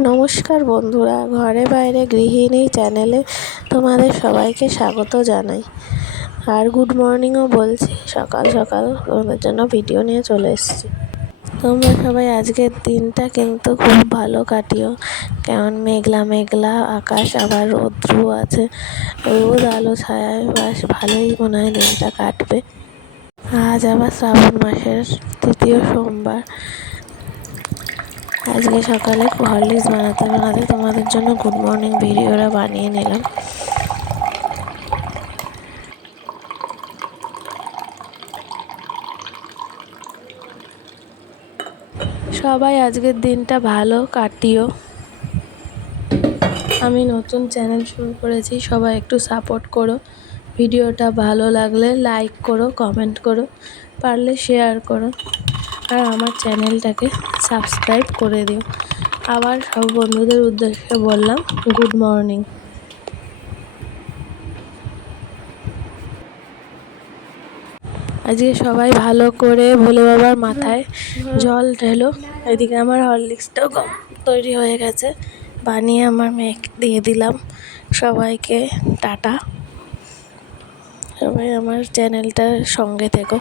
নমস্কার বন্ধুরা, ঘরে বাইরে গৃহিণী চ্যানেলে তোমাদের সবাইকে স্বাগত জানাই। আর গুড মর্নিংও বলছি। সকাল সকাল তোমাদের জন্য ভিডিও নিয়ে চলে এসেছি। তোমরা সবাই আজকের দিনটা কিন্তু খুব ভালো কাটিও। কেমন মেঘলা মেঘলা আকাশ, আবার রৌদ্রও আছে। রোদ আলো ছায়ায় বেশ ভালোই মনে হয় দিনটা কাটবে। আজ আবার শ্রাবণ মাসের তৃতীয় সোমবার। আজকে সকালে হরলিক্স বানাতে বানাতে তোমাদের জন্য গুড মর্নিং ভিডিওটা বানিয়ে নিলাম। সবাই আজকের দিনটা ভালো কাটিও। আমি নতুন চ্যানেল শুরু করেছি, সবাই একটু সাপোর্ট করো। ভিডিওটা ভালো লাগলে লাইক করো, কমেন্ট করো, পারলে শেয়ার করো, আর আমার চ্যানেলটাকে সাবস্ক্রাইব করে দিও। আবার সব বন্ধুদের উদ্দেশ্যে বললাম গুড মর্নিং। আজকে সবাই ভালো করে ভোলে বাবার মাথায় জল ঢেলো। এদিকে আমার হরলিক্সটাও তৈরি হয়ে গেছে, বানিয়ে আমার মেয়েকে দিয়ে দিলাম। সবাইকে টাটা। সবাই আমার চ্যানেলটার সঙ্গে থেকো।